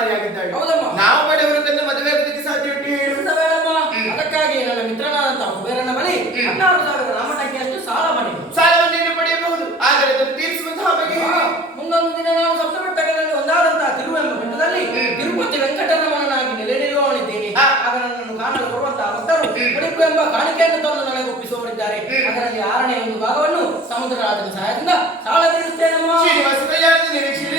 ರಾಜಕುಮಾರಿಯಾಗಿದ್ದಾಳೆ. ಹೌದಮ್ಮ. ನಾವು ಬಡವರು ತಂದು ಮದುವೆ ಆಗೋದಕ್ಕೆ ಸಾಧ್ಯ ಉಂಟು ಹೇಳು? ಅದಕ್ಕಾಗಿ ನನ್ನ ಮಿತ್ರನಾದಂತಹ ಕುಬೇರನ ಬಳಿ 16,000 ರಾಮಟಕ್ಕಿಯಷ್ಟು ಸಾಲ ಮಾಡಿದ್ರು. ಸಾಲವನ್ನೇನು ಪಡೆಯಬಹುದು, ಆದರೆ ಅದನ್ನು ತೀರಿಸುವಂತಹ ಬಗೆ ಹೇಗೆ? ಮುಂದೊಂದು ದಿನ ನಾನು ಸಪ್ತಬೆಟ್ಟಗಳಲ್ಲಿ ಒಂದಾದಂತಹ ತಿರುವೆಂಬ ಬೆಟ್ಟದಲ್ಲಿ ತಿರುಪತಿ ವೆಂಕಟರಮಣನಾಗಿ ನೆಲೆ ನಿಲ್ಲುವವನಿದ್ದೇನೆ. ಆಗ ನನ್ನನ್ನು ಕಾಣಲು ಬರುವಂತಹ ಭಕ್ತರು ಉಡುಪು ಎಂಬ ಕಾಣಿಕೆಯನ್ನು ತಂದು ನನಗೆ ಒಪ್ಪಿಸುವವರಿದ್ದಾರೆ. ಅದರಲ್ಲಿ 6ನೇ ಒಂದು ಭಾಗವನ್ನು ಸಮುದ್ರ ರಾಜನ ಸಹಾಯದಿಂದ ಸಾಲ ತೀರಿಸುತ್ತೇನಮ್ಮ. ಶ್ರೀನಿವಾಸ ಕಲ್ಯಾಣದ ನಿರೀಕ್ಷೆ